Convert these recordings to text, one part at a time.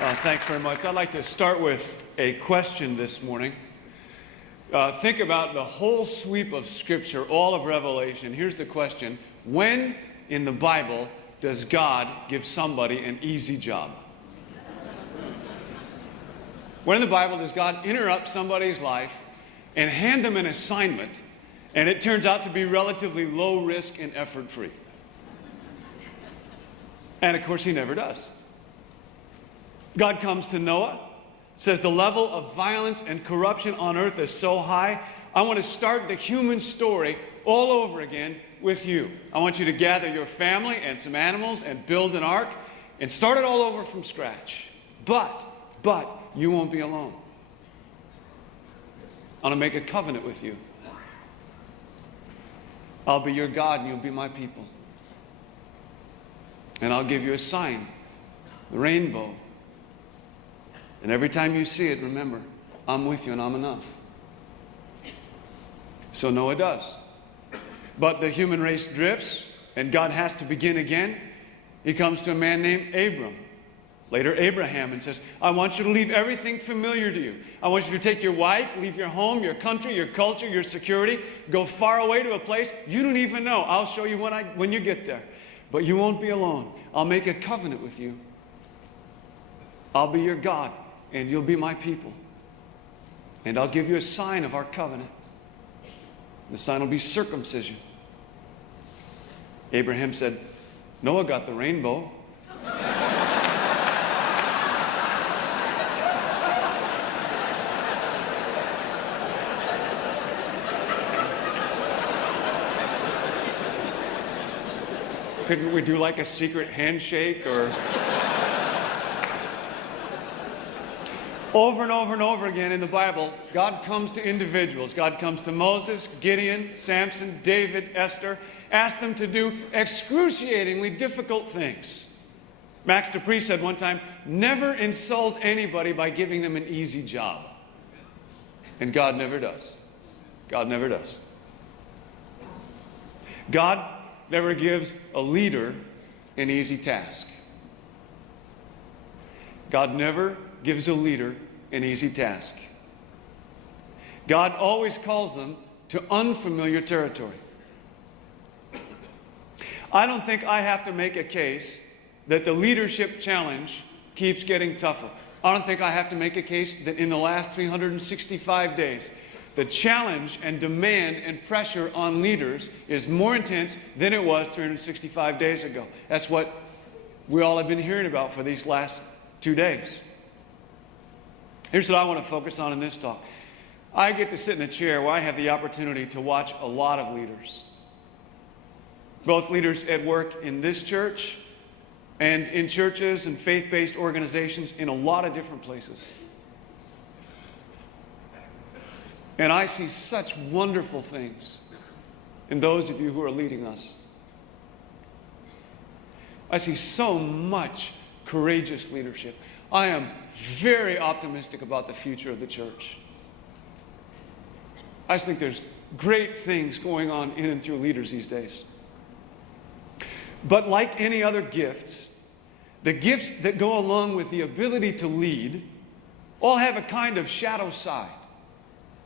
Thanks very much. I'd like to start with a question this morning. Think about the whole sweep of Scripture, all of Revelation. Here's the question. When in the Bible does God give somebody an easy job? When in the Bible does God interrupt somebody's life and hand them an assignment, and it turns out to be relatively low risk and effort free? And of course, he never does. God comes to Noah, says the level of violence and corruption on earth is so high, I want to start the human story all over again with you. I want you to gather your family and some animals and build an ark and start it all over from scratch. But you won't be alone. I want to make a covenant with you. I'll be your God and you'll be my people. And I'll give you a sign, the rainbow. And every time you see it, remember, I'm with you and I'm enough. So Noah does. But the human race drifts, and God has to begin again. He comes to a man named Abram, later Abraham, and says, I want you to leave everything familiar to you. I want you to take your wife, leave your home, your country, your culture, your security, go far away to a place you don't even know. I'll show you when you get there. But you won't be alone. I'll make a covenant with you. I'll be your God, and you'll be my people. And I'll give you a sign of our covenant. The sign will be circumcision. Abraham said, Noah got the rainbow. Couldn't we do like a secret handshake or... Over and over and over again in the Bible, God comes to individuals. God comes to Moses, Gideon, Samson, David, Esther, asks them to do excruciatingly difficult things. Max Dupree said one time, never insult anybody by giving them an easy job. And God never does. God never does. God never gives a leader an easy task. God never gives a leader an easy task. God always calls them to unfamiliar territory. I don't think I have to make a case that the leadership challenge keeps getting tougher. I don't think I have to make a case that in the last 365 days, the challenge and demand and pressure on leaders is more intense than it was 365 days ago. That's what we all have been hearing about for these last 2 days. Here's what I want to focus on in this talk. I get to sit in a chair where I have the opportunity to watch a lot of leaders. Both leaders at work in this church and in churches and faith-based organizations in a lot of different places. And I see such wonderful things in those of you who are leading us. I see so much courageous leadership. I am very optimistic about the future of the church. I just think there's great things going on in and through leaders these days. But like any other gifts, the gifts that go along with the ability to lead all have a kind of shadow side.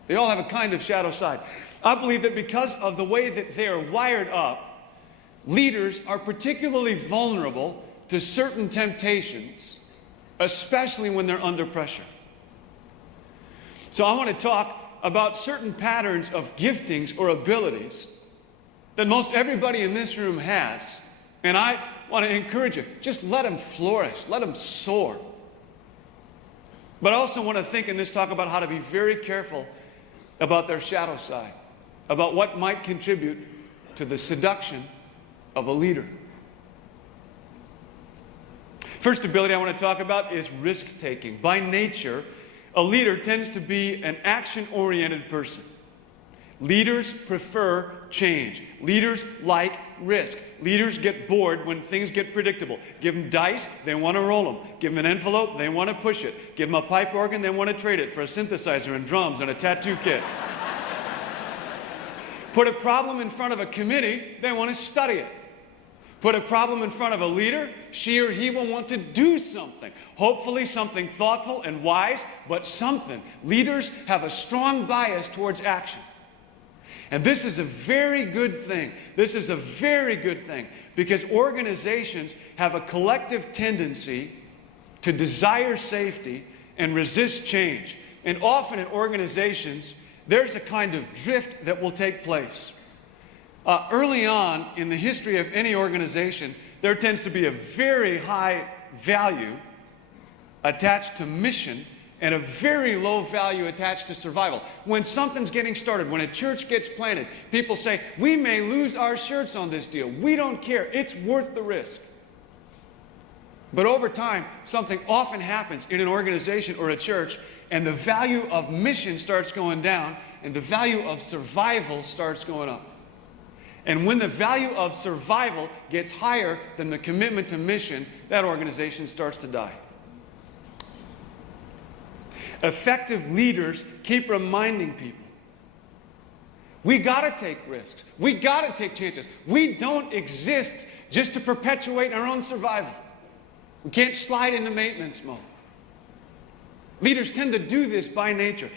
They all have a kind of shadow side. I believe that because of the way that they are wired up, leaders are particularly vulnerable to certain temptations, especially when they're under pressure. So I want to talk about certain patterns of giftings or abilities that most everybody in this room has. And I want to encourage you, just let them flourish, let them soar. But I also want to think in this talk about how to be very careful about their shadow side, about what might contribute to the seduction of a leader. First ability I want to talk about is risk-taking. By nature, a leader tends to be an action-oriented person. Leaders prefer change. Leaders like risk. Leaders get bored when things get predictable. Give them dice, they want to roll them. Give them an envelope, they want to push it. Give them a pipe organ, they want to trade it for a synthesizer and drums and a tattoo kit. Put a problem in front of a committee, they want to study it. Put a problem in front of a leader, she or he will want to do something. Hopefully something thoughtful and wise, but something. Leaders have a strong bias towards action. And this is a very good thing. This is a very good thing because organizations have a collective tendency to desire safety and resist change. And often in organizations, there's a kind of drift that will take place. Early on in the history of any organization, there tends to be a very high value attached to mission and a very low value attached to survival. When something's getting started, when a church gets planted, people say, we may lose our shirts on this deal. We don't care. It's worth the risk. But over time, something often happens in an organization or a church, and the value of mission starts going down, and the value of survival starts going up. And when the value of survival gets higher than the commitment to mission, that organization starts to die. Effective leaders keep reminding people, we got to take risks. We got to take chances. We don't exist just to perpetuate our own survival. We can't slide into maintenance mode. Leaders tend to do this by nature.